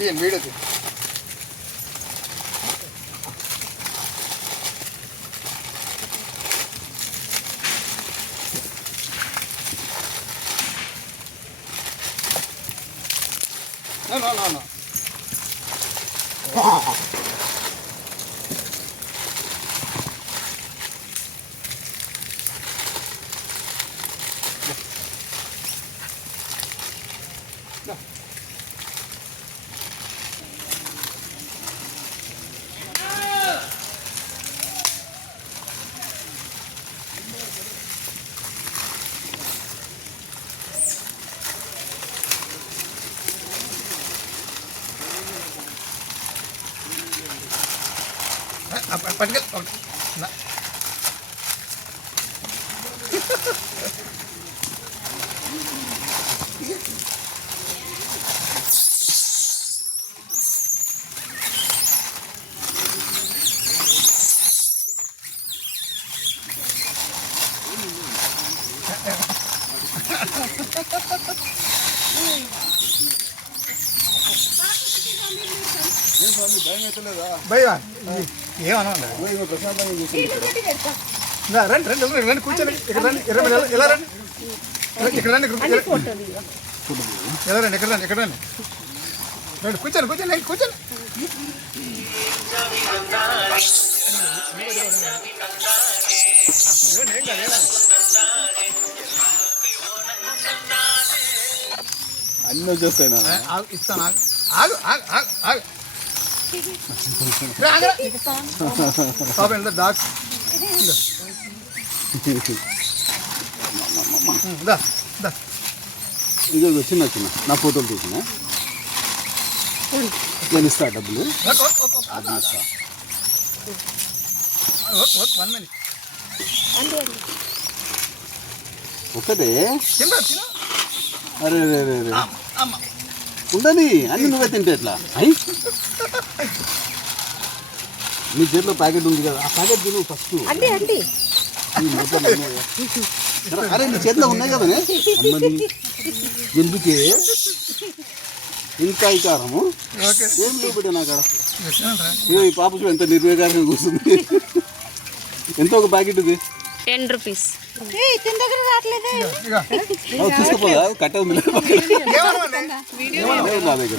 తీయండి వీడియో తీ. No. పట్టుకెళ్ళి భయ్యా ఏమన్నా రండి రండి రండి కూర్చోండి ఇక్కడ రండి ఎలా రండి ఇక్కడ రండి ఎలా రండి ఇక్కడ రండి రండి కూర్చోండి కూర్చోండి అన్నీ వచ్చేస్తాయి ఇస్తాను ఆగు డాక్స్ ఇదిగో చిన్న నా ఫోటోలు తీసిన నేను ఇస్తా డబ్బులు అది ఇస్తా. ఒకటే అరే రే రే రే ఉండని అన్ని నువ్వే తింటే ఎట్లా అయి నీ చేతిలో ప్యాకెట్ ఉంది కదా ఆ ప్యాకెట్ తిను ఫస్ట్. అరే నీ చేతిలో ఉన్నాయి కదా అమ్మని ఎందుకే ఇంకా ఇకారము ఏం చూపెట్టే నాకు ఈ పాప ఎంత నిర్వేగారంగా కూర్చుంది. ఎంత ఒక ప్యాకెట్ ఇది 10 రూపీస్. చూసుకోపోదా కట్ట ఉంది నా దగ్గర.